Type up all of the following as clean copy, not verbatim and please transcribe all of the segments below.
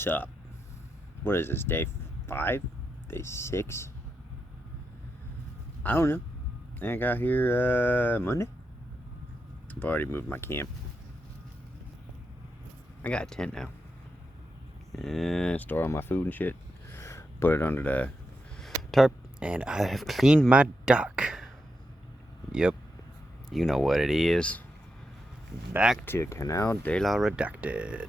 What's up? What is this, day 5? Day 6? I don't know. I got here Monday. I've already moved my camp. I got a tent now. And store all my food and shit. Put it under the tarp. And I have cleaned my dock. Yep. You know what it is. Back to Canal de la Redacted.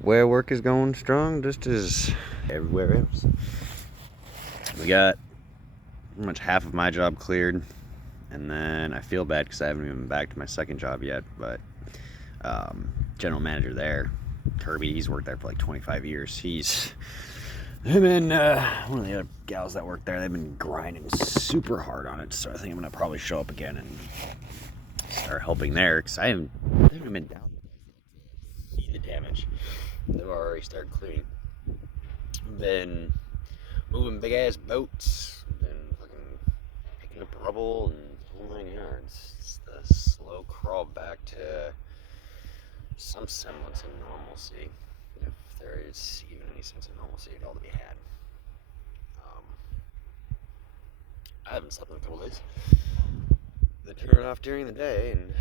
Where work is going strong, just as everywhere else. We got pretty much half of my job cleared, and then I feel bad because I haven't even been back to my second job yet, but general manager there, Kirby, he's worked there for like 25 years. Him and one of the other gals that work there, they've been grinding super hard on it, so I think I'm gonna probably show up again and start helping there, because I haven't been down to see the damage. They've already started cleaning. Been moving big ass boats, been fucking picking up rubble and whole 9 yards. It's the slow crawl back to some semblance of normalcy, if there is even any sense of normalcy at all to be had. I haven't slept in a couple days. They turn it off during the day and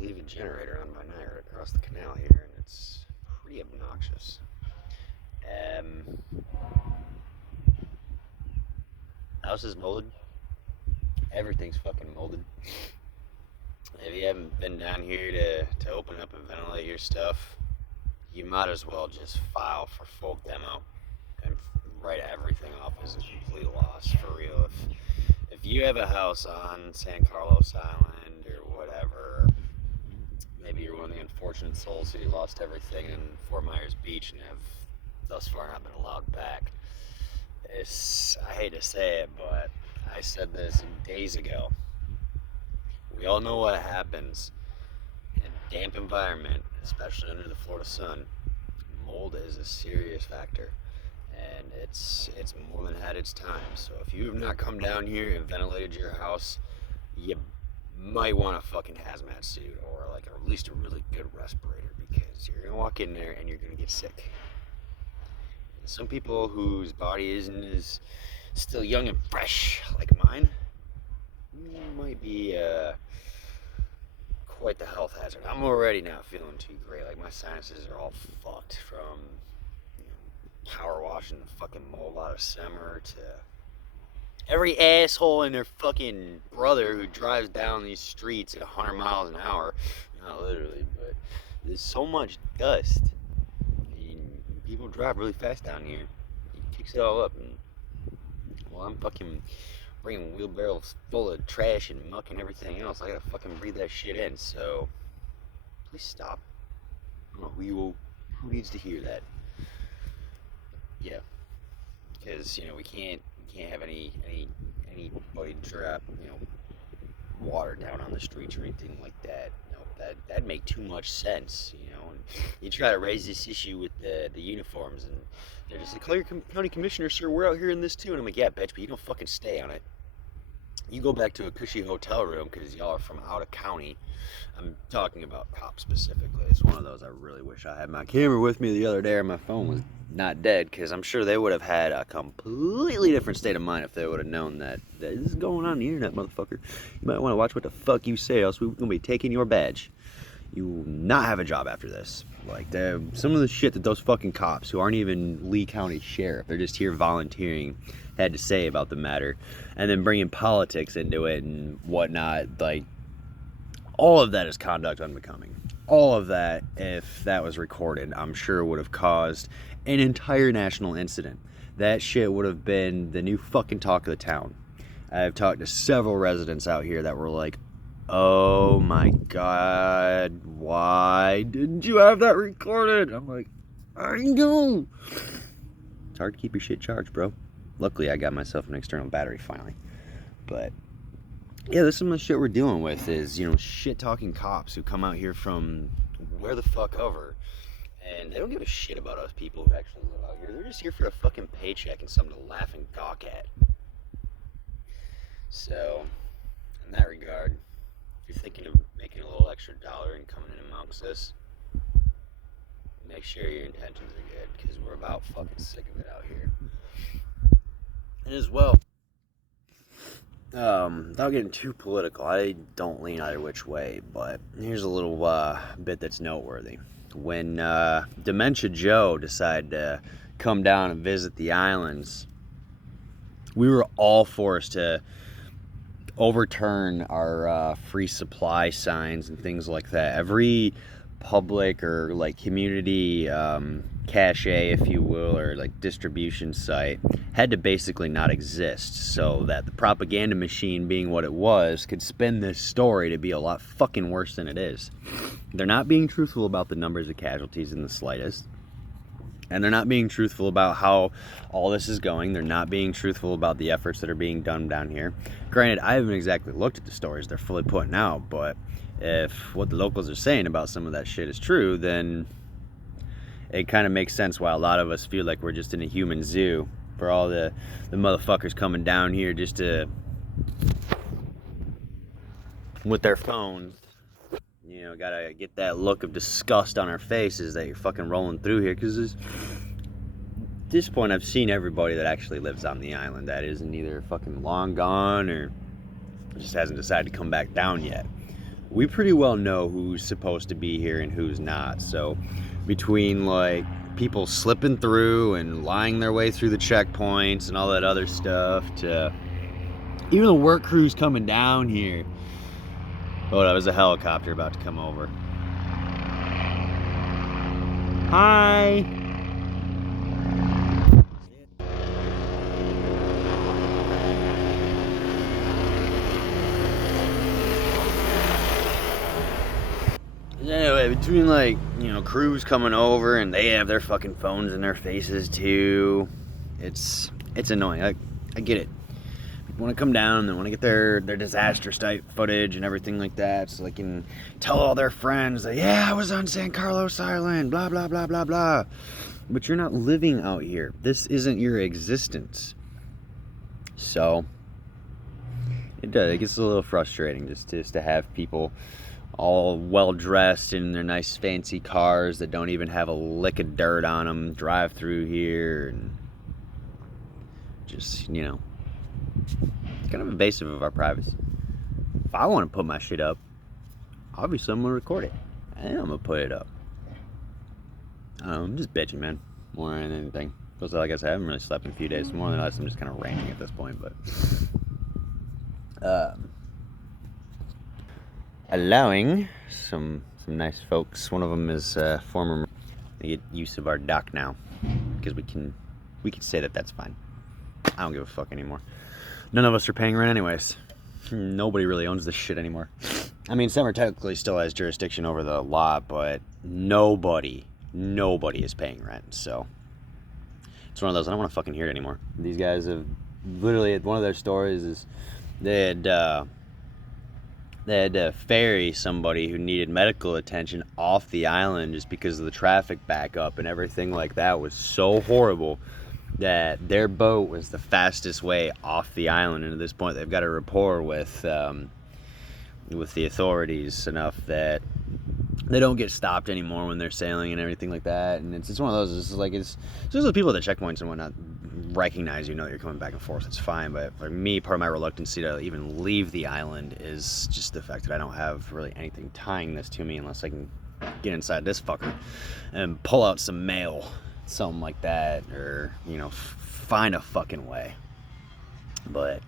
leave a generator on by night right across the canal here, and it's pretty obnoxious. House is molded. Everything's fucking molded. If you haven't been down here to open up and ventilate your stuff, you might as well just file for full demo and write everything off as a complete loss, for real. If you have a house on San Carlos Island or whatever, maybe you're one of the unfortunate souls who lost everything in Fort Myers Beach and have thus far not been allowed back. I hate to say it, but I said this days ago. We all know what happens in a damp environment, especially under the Florida sun. Mold is a serious factor, and it's more than had its time. So if you have not come down here and ventilated your house, you might want a fucking hazmat suit, or like at least a really good respirator, because you're gonna walk in there and you're gonna get sick. Some people whose body isn't as still young and fresh like mine might be quite the health hazard. I'm already not feeling too great. Like, my sinuses are all fucked from power washing the fucking mold out of summer to every asshole and their fucking brother who drives down these streets at 100 miles an hour. Not literally, but there's so much dust. People drive really fast down here. It kicks it all up, and well, I'm fucking bringing wheelbarrows full of trash and muck and everything else. I gotta fucking breathe that shit in. So please stop. I don't know who needs to hear that. Yeah, because we can't have anybody drop water down on the streets or anything like that. That'd make too much sense, And you try to raise this issue with the uniforms, and they're just like, "Call your county commissioner, sir. We're out here in this too." And I'm like, "Yeah, bitch, but you don't fucking stay on it. You go back to a cushy hotel room because y'all are from out of county." I'm talking about cops specifically. It's one of those I really wish I had my camera with me the other day, and my phone was not dead, because I'm sure they would have had a completely different state of mind if they would have known that this is going on the internet, motherfucker. You might want to watch what the fuck you say, else we're going to be taking your badge. You will not have a job after this. Like, some of the shit that those fucking cops, who aren't even Lee County Sheriff, they're just here volunteering, had to say about the matter, and then bringing politics into it and whatnot, like, all of that is conduct unbecoming. All of that, if that was recorded, I'm sure would have caused an entire national incident. That shit would have been the new fucking talk of the town. I've talked to several residents out here that were like, "Oh my god, why didn't you have that recorded?" I'm like, I know. It's hard to keep your shit charged, bro. Luckily, I got myself an external battery finally. But yeah, this is some of the shit we're dealing with is, shit-talking cops who come out here from where the fuck ever, and they don't give a shit about us people who actually live out here. They're just here for a fucking paycheck and something to laugh and gawk at. So, in that regard, if you're thinking of making a little extra dollar and coming in amongst us, make sure your intentions are good, because we're about fucking sick of it out here. And as well, without getting too political, I don't lean either which way, but here's a little bit that's noteworthy. When Dementia Joe decided to come down and visit the islands, we were all forced to overturn our free supply signs and things like that. Every public or like community cache, if you will, or like distribution site had to basically not exist, so that the propaganda machine, being what it was, could spin this story to be a lot fucking worse than it is. They're not being truthful about the numbers of casualties in the slightest, and they're not being truthful about how all this is going. They're not being truthful about the efforts that are being done down here. Granted, I haven't exactly looked at the stories they're fully putting out, but if what the locals are saying about some of that shit is true, then it kind of makes sense why a lot of us feel like we're just in a human zoo, for all the motherfuckers coming down here just to, with their phones, you know, gotta get that look of disgust on our faces that you're fucking rolling through here, because at this point I've seen everybody that actually lives on the island that isn't either fucking long gone or just hasn't decided to come back down yet. We pretty well know who's supposed to be here and who's not. So between like people slipping through and lying their way through the checkpoints and all that other stuff, to even the work crews coming down here. Oh, that was a helicopter about to come over. Hi. Anyway, between like, you know, crews coming over and they have their fucking phones in their faces too, it's annoying. I get it. People want to come down and they want to get their disaster site footage and everything like that, so they can tell all their friends that, yeah, I was on San Carlos Island, blah blah blah blah blah. But you're not living out here. This isn't your existence. So it does. It gets a little frustrating just to have people all well dressed in their nice fancy cars that don't even have a lick of dirt on them drive through here, and just, you know, it's kind of invasive of our privacy. If I want to put my shit up, obviously I'm gonna record it and I'm gonna put it up. I don't know, I'm just bitching, man, more than anything. Because like I said, I haven't really slept in a few days. More than less, I'm just kind of ranting at this point. But allowing some nice folks. One of them is former. They get use of our dock now, because we can say that that's fine. I don't give a fuck anymore. None of us are paying rent anyways. Nobody really owns this shit anymore. I mean, Summer technically still has jurisdiction over the lot, but nobody is paying rent. So it's one of those, I don't want to fucking hear it anymore. These guys have literally, one of their stories is they had to ferry somebody who needed medical attention off the island just because of the traffic backup and everything like that was so horrible that their boat was the fastest way off the island. And at this point, they've got a rapport with the authorities enough that they don't get stopped anymore when they're sailing and everything like that. And it's one of those, it's like, it's just the people at the checkpoints and whatnot recognize, you know, that you're coming back and forth. It's fine. But for me, part of my reluctancy to even leave the island is just the fact that I don't have really anything tying this to me unless I can get inside this fucker and pull out some mail, something like that, or, you know, find a fucking way. But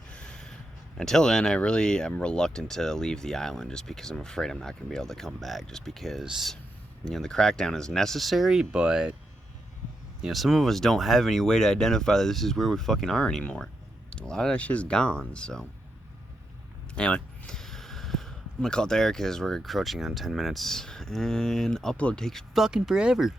until then, I really am reluctant to leave the island, just because I'm afraid I'm not going to be able to come back, just because, you know, the crackdown is necessary, but, you know, some of us don't have any way to identify that this is where we fucking are anymore. A lot of that shit's gone. So anyway, I'm gonna call it there because we're encroaching on 10 minutes and upload takes fucking forever.